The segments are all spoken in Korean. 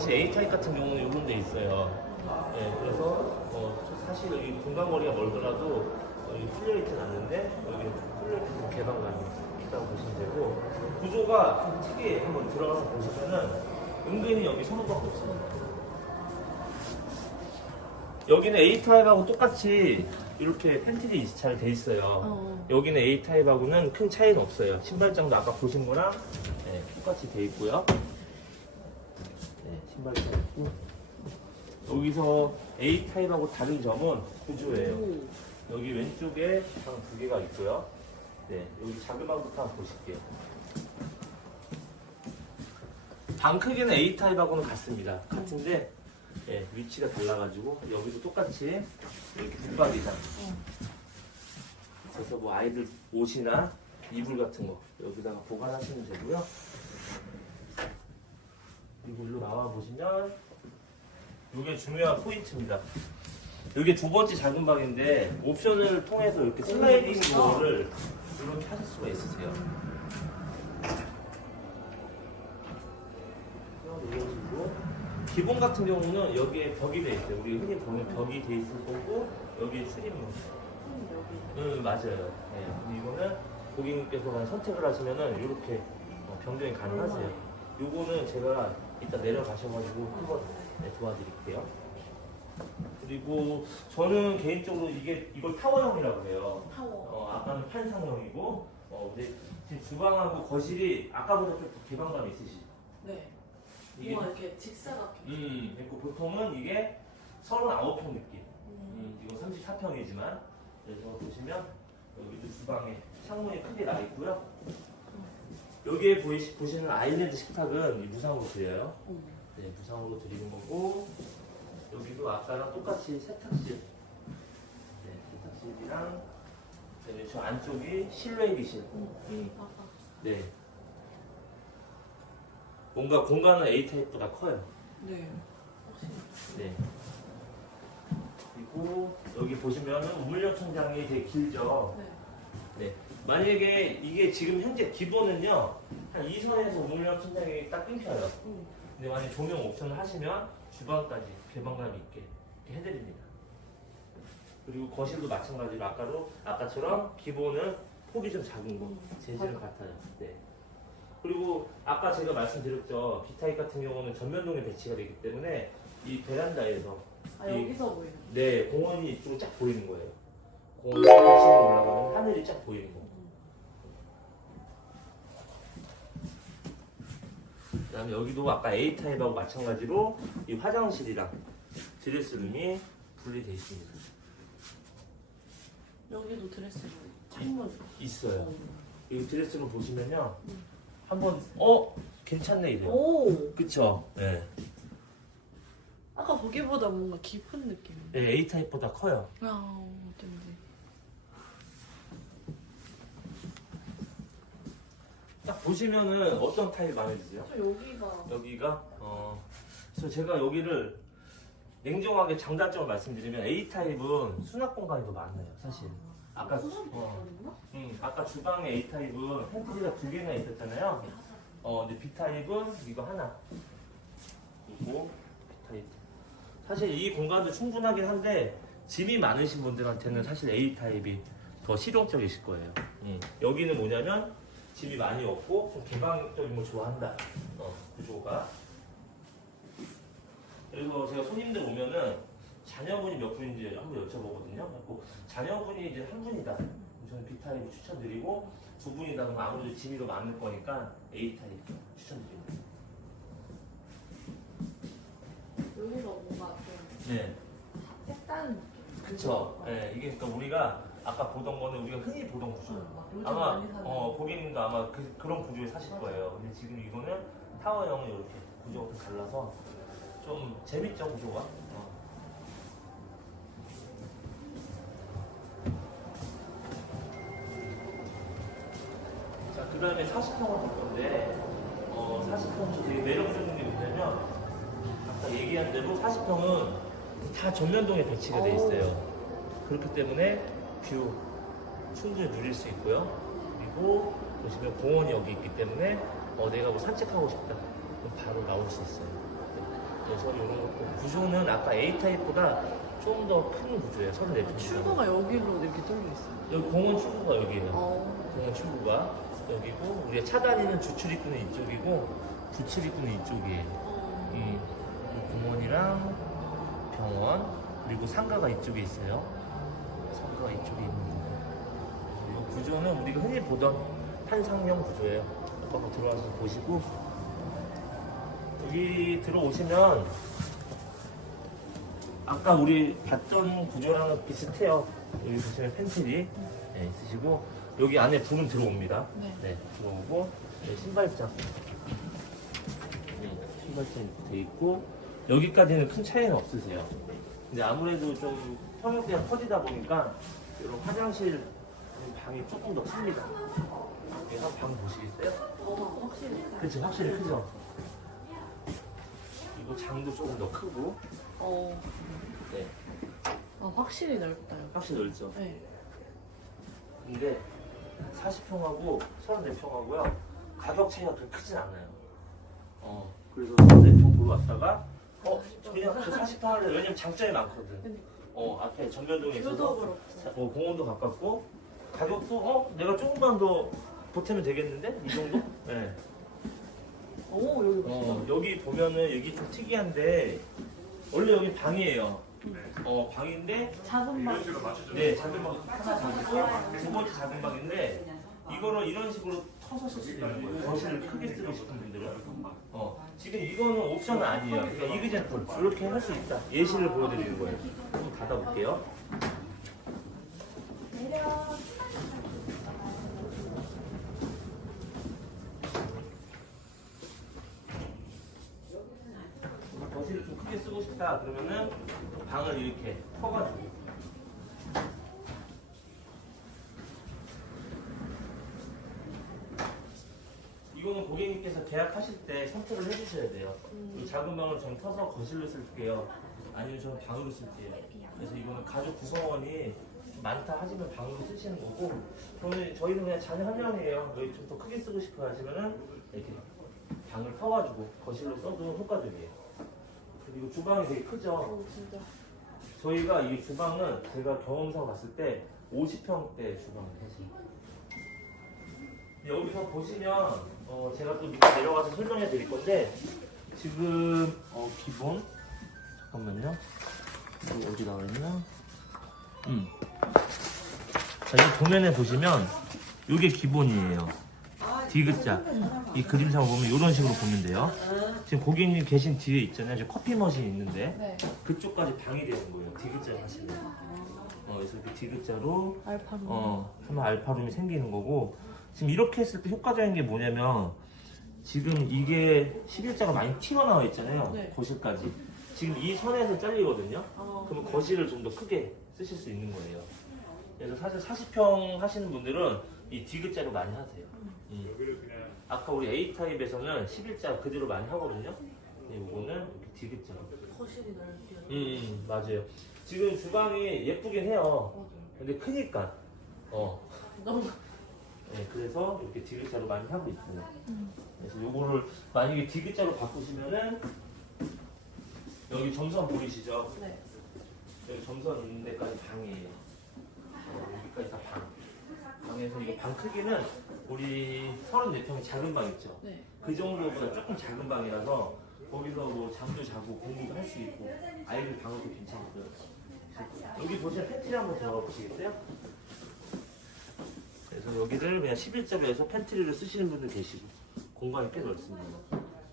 혹시 A 타입 같은 경우는 이런 데 있어요. 예, 그래서 어, 사실 이 공간거리가 멀더라도 여기 뚫려 있진 않는데 여기 뚫려 있는 개방감이 있다고 보시면 되고 구조가 좀 특이해. 한번 들어가서 보시면은 은근히 여기 선호밖에 없습니다. 여기는 A 타입하고 똑같이 이렇게 팬트리 잘돼 있어요. 어. 여기는 A 타입하고는 큰 차이는 없어요. 신발장도 아까 보신 거랑 네, 똑같이 돼 있고요. 네, 신발장 있고 여기서 A 타입하고 다른 점은 구조예요. 오. 여기 왼쪽에 방 두 개가 있고요. 네, 여기 작은 방부터 한번 보실게요. 방 크기는 A 타입하고는 같습니다. 같은데 예, 위치가 달라가지고 여기도 똑같이 이렇게 붙박이장. 그래서 뭐 아이들 옷이나 이불 같은 거 여기다가 보관하시면 되고요. 그리고 일로 나와 보시면 이게 중요한 포인트입니다. 이게 두 번째 작은 방인데 옵션을 통해서 이렇게 슬라이딩 도어를 이렇게 하실 수가 있으세요. 기본 같은 경우는 여기에 벽이 돼 있어요. 우리 흔히 보면 벽이 돼 있을 거고 여기에 출입문. 응 맞아요. 네, 근데 이거는 고객님께서 선택을 하시면은 이렇게 어, 변경이 가능하세요. 요거는 제가 이따 내려가셔가지고 한번 네, 도와드릴게요. 그리고 저는 개인적으로 이게 이걸 타워형이라고 해요. 타워. 어, 아까는 판상형이고, 어, 근데 지금 주방하고 거실이 아까보다 좀 개방감이 있으시죠? 네. 이게, 뭔가 이렇게 직사각형. 음, 그리고 보통은 이게 39평 느낌. 음. 음, 이건 34평이지만, 그래서 보시면 여기도 주방에 창문이 크게 나 있고요. 여기에 보이, 보시는 아일랜드 식탁은 이 무상으로 드려요. 음. 네, 무상으로 드리는 거고 여기도 아까랑 똑같이 세탁실 네, 세탁실이랑 그다음에 저 안쪽이 실외 기실 음, 아까. 네 뭔가 공간은 A 타입보다 커요 네. 네 그리고 여기 보시면은 우물력 천장이 되게 길죠 네. 네 만약에 이게 지금 현재 기본은요 한 2선에서 우물력 천장이 딱 끊겨요 음. 근데 만약 조명 옵션을 하시면 주방까지 개방감 있게 이렇게 해드립니다. 그리고 거실도 마찬가지로 아까로 아까처럼 기본은 폭이 좀 작은 거 재질은 같아요. 네. 그리고 아까 제가 말씀드렸죠 비타입 같은 경우는 전면동에 배치가 되기 때문에 이 베란다에서 아 이- 여기서 보이는. 네 공원이 이쪽으로 쫙 보이는 거예요. 공원이 쫙 올라가면 하늘이 쫙 보이는 거. 그 다음에 여기도 아까 A 타입하고 마찬가지로 이 화장실이랑 드레스룸이 분리되어 있습니다. 여기도 드레스룸. 창문. 있어요. 어. 이 드레스룸 보시면요, 음. 한번 어 괜찮네 이래요. 오. 그쵸? 네. 아까 거기보다 뭔가 깊은 느낌. 네, A 타입보다 커요. 아 어쩐지. 딱 보시면은 어떤 타입 마음에 드세요? 저 여기가. 여기가 어 그래서 제가 여기를 냉정하게 장단점을 말씀드리면 A 타입은 수납 공간이 더 많아요 사실. 아까 수납이 어, 있거든요? 음, 아까 주방에 A 타입은 팬트리가 두 개나 있었잖아요. 어 근데 B 타입은 이거 하나 그리고 B 타입. 사실 이 공간도 충분하긴 한데 짐이 많으신 분들한테는 사실 A 타입이 더 실용적이실 거예요. 음, 여기는 뭐냐면 짐이 많이 없고 좀 개방적인 걸 좋아한다. 어, 구조가. 그래서 제가 손님들 오면은 자녀분이 몇 분인지 한번 여쭤보거든요. 그래서 자녀분이 이제 한 분이다. 그럼 저는 B 타입을 추천드리고 두 분이다 그러면 아무래도 짐이 더 많을 거니까 A 타입 추천드립니다. 여기가 뭔가 좀 네. 색다른 느낌. 그쵸. 예, 이게 그러니까 우리가 아까 보던 거는 우리가 흔히 보던 구조. 요즘 아마 많이 사는. 어, 고객님도 아마 그, 그런 구조에 사실 거예요. 근데 지금 이거는 타워형은 이렇게 구조가 좀 달라서 좀 재밌죠 구조가. 어. 자, 그 다음에 40평을 볼 건데, 어, 40평 되게 매력적인 게 뭐냐면, 아까 얘기한 대로 40평은 다 전면동에 배치가 돼 있어요. 그렇기 때문에 뷰 충분히 누릴 수 있고요. 그리고 보시면 공원이 여기 있기 때문에 어, 내가 뭐 산책하고 싶다. 그럼 바로 나올 수 있어요. 네. 그래서 이런 것도 구조는 아까 A 타입보다 좀 더 큰 구조예요. 34평. 출구가 여기로 이렇게 뚫려 있어요. 여기 공원 출구가 여기예요. 어. 공원 출구가 여기고 우리가 차 다니는 주출입구는 이쪽이고 부출입구는 이쪽이에요. 어. 이 공원이랑 병원 그리고 상가가 이쪽에 있어요. 상가가 이쪽에 있는. 이 구조는 우리가 흔히 보던 한상형 구조예요. 아까 들어와서 보시고 여기 들어오시면 아까 우리 봤던 구조랑 비슷해요. 여기 보시면 팬트리 네, 있으시고 여기 안에 불은 들어옵니다. 네. 네, 들어오고 네, 신발장. 네, 신발장 이렇게 돼 있고 여기까지는 큰 차이는 없으세요. 근데 아무래도 좀 평형대가 커지다 보니까 이런 화장실 방이 조금 더 큽니다. 여기 한방 보시겠어요? 어, 확실히. 그치 확실히 크죠. 그리고 장도 조금 더 크고 어. 네, 아, 확실히 넓다. 여기. 확실히 넓죠. 네. 근데 40평하고 34평하고요 가격 차이가 그렇게 크진 않아요. 어 그래서 34평 보러 왔다가 어 그냥 그 40평 할래 왜냐면 장점이 많거든. 어 앞에 전면동에 있어서 그렇고. 자- 어, 공원도 가깝고 가격도 어 내가 조금만 더 보태면 되겠는데 이 정도? 네. 오, 여기 어, 멋있다. 여기 보면은 여기 좀 특이한데 원래 여기 방이에요. 음. 어 방인데 작은 방. 네 작은 방 하나 잡고 두 번째 작은 방인데 이거를 이런 식으로 터서 쓸 수 있는 거예요. 거실을 크게 쓰고 싶은 분들은 어 지금 이거는 옵션은 아니에요. 그러니까 이그젠플 이렇게 할 수 있다. 예시를 보여드리는 거예요. 한번 닫아볼게요. 거실을 좀 크게 쓰고 싶다 그러면은 방을 이렇게 터가지고 이거는 고객님께서 계약하실 때 선택을 해주셔야 돼요. 이 작은 방을 전 터서 거실로 쓸게요. 아니면 저는 방으로 쓸게요. 그래서 이거는 가족 구성원이 좀 많다 하시면 방으로 쓰시는 거고, 그러면 저희는 그냥 자녀 한 명이에요. 여기 좀더 크게 쓰고 싶어 하시면은 이렇게 방을 터가지고 거실로 써도 효과적이에요. 그리고 주방이 되게 크죠. 오, 진짜. 저희가 이 주방은 제가 경험상 봤을 때 50평대 주방을 사실. 여기서 보시면 어, 제가 또 밑에 내려가서 설명해 드릴 건데 지금 어, 기본 잠깐만요. 여기 어디 나와 있나? 음. 자, 이 도면에 보시면 이게 기본이에요. 디귿자. 이 그림상 보면 이런 식으로 보면 돼요. 지금 고객님 계신 뒤에 있잖아요. 지금 커피 머신 있는데 네. 그쪽까지 방이 되는 거예요. 디귿자 하시면. 어, 그래서 이렇게 디귿자로 알파룸. 어, 하면 알파룸이 생기는 거고 지금 이렇게 했을 때 효과적인 게 뭐냐면 지금 이게 11자가 많이 튀어나와 있잖아요. 네. 거실까지. 지금 이 선에서 잘리거든요. 어. 그러면 거실을 좀 더 크게 쓰실 수 있는 거예요. 그래서 사실 40평 하시는 분들은 이 디귿자로 많이 하세요. 음. 아까 우리 A 타입에서는 11자 그대로 많이 하거든요. 이거는 이렇게 디귿자로. 거실이 넓게. 음, 음, 맞아요. 지금 주방이 예쁘긴 해요. 근데 크니까. 어. 너무. 네, 그래서 이렇게 디귿자로 많이 하고 있어요. 음. 그래서 요거를 만약에 디귿자로 바꾸시면은 여기 점선 보이시죠? 네. 여기 점선 있는 데까지 방이에요. 어, 여기까지 다 방. 방에서 이거 방 크기는 우리 34평의 작은 방 있죠? 네. 그 정도보다 조금 작은 방이라서 거기서 뭐 잠도 자고 공부도 할 수 있고 아이들 방어도 괜찮고요. 여기 보시면 팬트리 한번 들어가 보시겠어요? 그래서 여기를 그냥 11자로 해서 팬트리를 쓰시는 분들 계시고 공간이 꽤 넓습니다.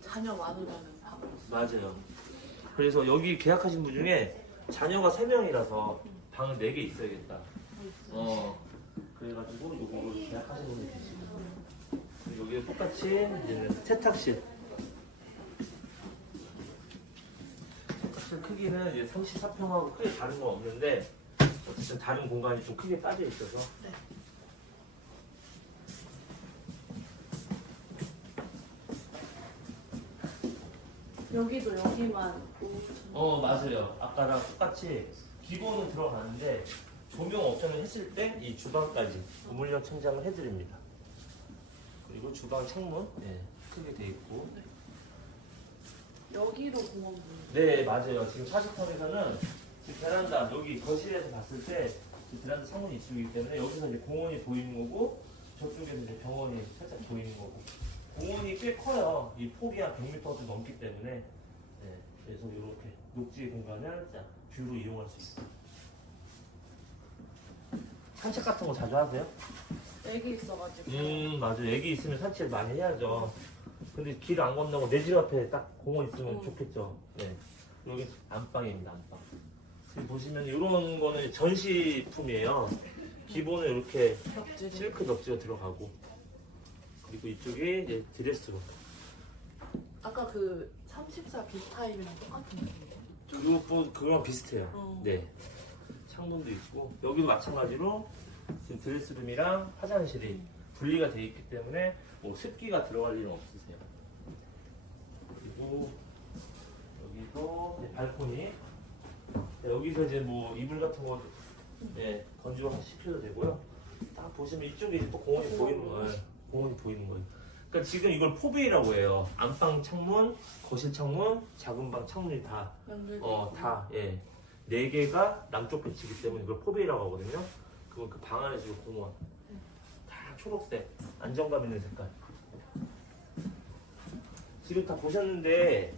자녀 많으면 방. 맞아요. 그래서 여기 계약하신 분 중에 자녀가 3명이라서 방은 4개 있어야겠다. 어, 그래가지고 요거를 계약하신 분들 계시고 그리고 여기 똑같이 이제는 세탁실 세탁실 크기는 이제 34평하고 크게 다른 건 없는데 어쨌든 다른 공간이 좀 크게 빠져 있어서 네. 여기도 여기만 5천. 어 맞아요. 아까랑 똑같이 기본은 들어가는데 조명 옵션을 했을 때 이 주방까지 우물형 천장을 해드립니다. 그리고 주방 창문 예, 크게 돼 있고. 여기로 공원 네, 맞아요. 지금 40평에서는 지금 베란다, 여기 거실에서 봤을 때 베란다 창문이 이쪽이기 때문에 여기서 이제 공원이 보이는 거고 저쪽에서 이제 병원이 살짝 보이는 거고 공원이 꽤 커요. 이 폭이 한 100m도 넘기 때문에 네, 그래서 이렇게 녹지 공간을 딱 뷰로 이용할 수 있어요. 산책 같은 거 자주 하세요? 애기 있어가지고. 음 맞아 애기 있으면 산책 많이 해야죠 근데 길 안 건너고 내 집 앞에 딱 공원 있으면 음. 좋겠죠 네 여기 안방입니다 안방 지금 보시면 이런 거는 전시품이에요 기본은 이렇게. 실크 덕지가 들어가고 그리고 이쪽에 이제 드레스룸 아까 그 34 비타입이랑 똑같은 느낌인데. 그거 그거랑 비슷해요 어. 네 창문도 있고 여기도 마찬가지로 지금 드레스룸이랑 화장실이 분리가 돼 있기 때문에 뭐 습기가 들어갈 일은 없으세요. 그리고 여기도 이제 발코니 네, 여기서 이제 뭐 이불 같은 거 네, 건조 시켜도 되고요. 딱 보시면 이쪽에 이제 또 공원이 보이는 거예요. 공원이 보이는 거예요. 그러니까 지금 이걸 포베이라고 해요. 안방 창문, 거실 창문, 작은 방 창문이 다. 어, 다, 예. 네 개가 남쪽 배치기 때문에 이걸 포베이라고 하거든요. 그건 그 방 안에 지금 공원. 다 초록색. 안정감 있는 색깔. 지금 다 보셨는데,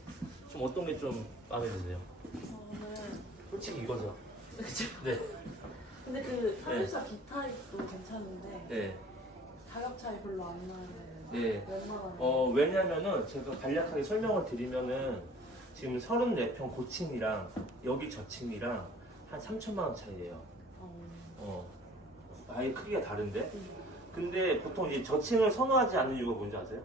좀 어떤 게 좀 마음에 드세요? 저는 솔직히 이거죠. 그쵸. 네. 근데 그34 비타입도 괜찮은데 네. 가격 차이 별로 안 나는. 네. 어, 왜냐면은 제가 간략하게 설명을 드리면은 지금 34평 고층이랑 여기 저층이랑 한 3천만 원 차이예요. 어. 어. 아예 크기가 다른데? 음. 근데 보통 이제 저층을 선호하지 않는 이유가 뭔지 아세요?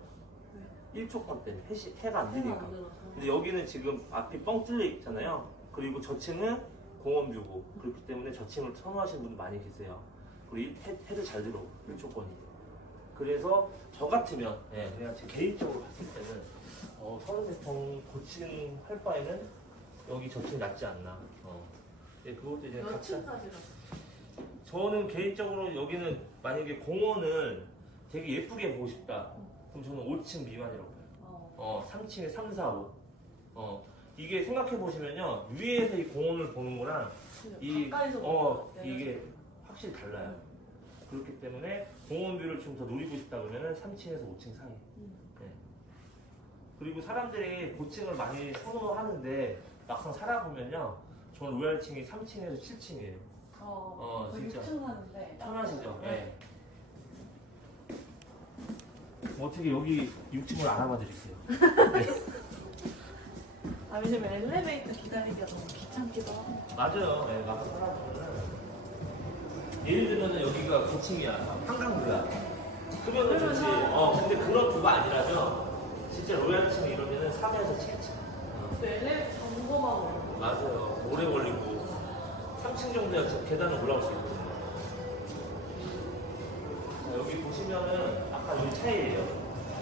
일조건 때문에 해시, 해가 안 해가 되니까. 안 들어서. 근데 여기는 지금 앞이 뻥 뚫려 있잖아요. 그리고 저층은 공원뷰고 그렇기 때문에 저층을 선호하시는 분들 많이 계세요. 그리고 이 해, 해도 잘 들어오고 일조건이. 그래서 저 같으면 예, 그냥 제 개인적으로 봤을 때는 어, 서른대평 고층 할 바에는 여기 저층 낫지 않나. 어. 예, 그것도 이제 몇 각자 층까지 갔어요? 저는 개인적으로 여기는 만약에 공원을 되게 예쁘게 보고 싶다. 그럼 저는 5층 미만이라고 봐요. 어. 어, 3층에 3, 4, 5. 어, 이게 생각해 보시면요. 위에서 이 공원을 보는 거랑 이, 가까이서 어, 보면 이게 확실히 달라요. 그렇기 때문에 공원 뷰를 좀 더 누리고 싶다 그러면은 3층에서 5층 사이. 음. 네. 그리고 사람들이 고층을 많이 선호하는데 막상 살아보면요. 저는 로얄층이 3층에서 7층이에요. 어, 어, 거의 진짜. 6층 사는데 편하시죠? 네. 뭐 어떻게 여기 6층을 알아봐 드릴게요. 아 왜냐면 엘리베이터 기다리기가 너무 귀찮기도 하고 맞아요. 네, 막상 살아보면은 예를 들면 여기가 고층이야. 한강뷰야. 그러면 좋지. 어, 근데 그런 뷰가 아니라면 진짜 로얄층 이러면은 3에서 7층. 또 엘리베이터 점검하고 맞아요. 오래 걸리고 3층 정도야 저 계단을 올라올 수 있거든요. 자, 여기 보시면은 아까 여기 차이예요.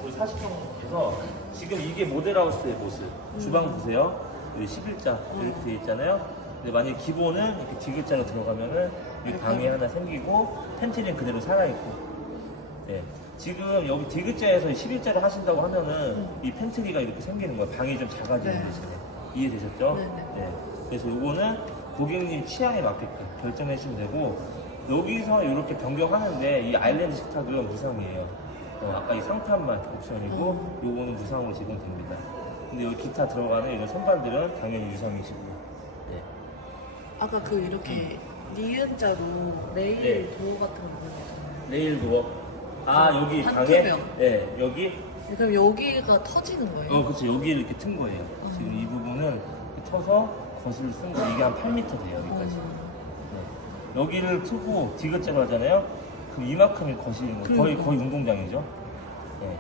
우리 40평에서 지금 이게 모델하우스의 모습. 주방 보세요. 여기 11자 이렇게 돼 있잖아요. 근데 만약에 기본은 이렇게 디귿자로 들어가면은 여기 방이 하나 생기고 팬트리는 그대로 살아있고. 예. 지금 여기 디귿자에서 11자를 하신다고 하면은 이 팬트리가 이렇게 생기는 거예요. 방이 좀 작아지는 네. 대신에. 이해되셨죠? 네네. 네. 그래서 이거는 고객님 취향에 맞게끔 결정해 주시면 되고 여기서 이렇게 변경하는데 이 아일랜드 식탁은 무상이에요. 어, 아까 이 상판만 옵션이고 요거는 무상으로 제공됩니다. 근데 여기 기타 들어가는 이런 선반들은 당연히 유상이시고. 네. 아까 그 이렇게 니은자로 레일 네. 도어 같은 거 보여주잖아요 내일 도어. 아 여기 한 방에 투명. 네 여기 그럼 여기가 터지는 거예요? 어 그치 여기 이렇게 튼 거예요. 지금 이 부분은 이렇게 터서 거실을 쓴거 이게 한 8m 돼요 여기까지. 네. 여기를 트고 디귿자로 하잖아요. 그럼 이만큼이 거실인 거예요. 거의 그러니까. 거의 운동장이죠. 네.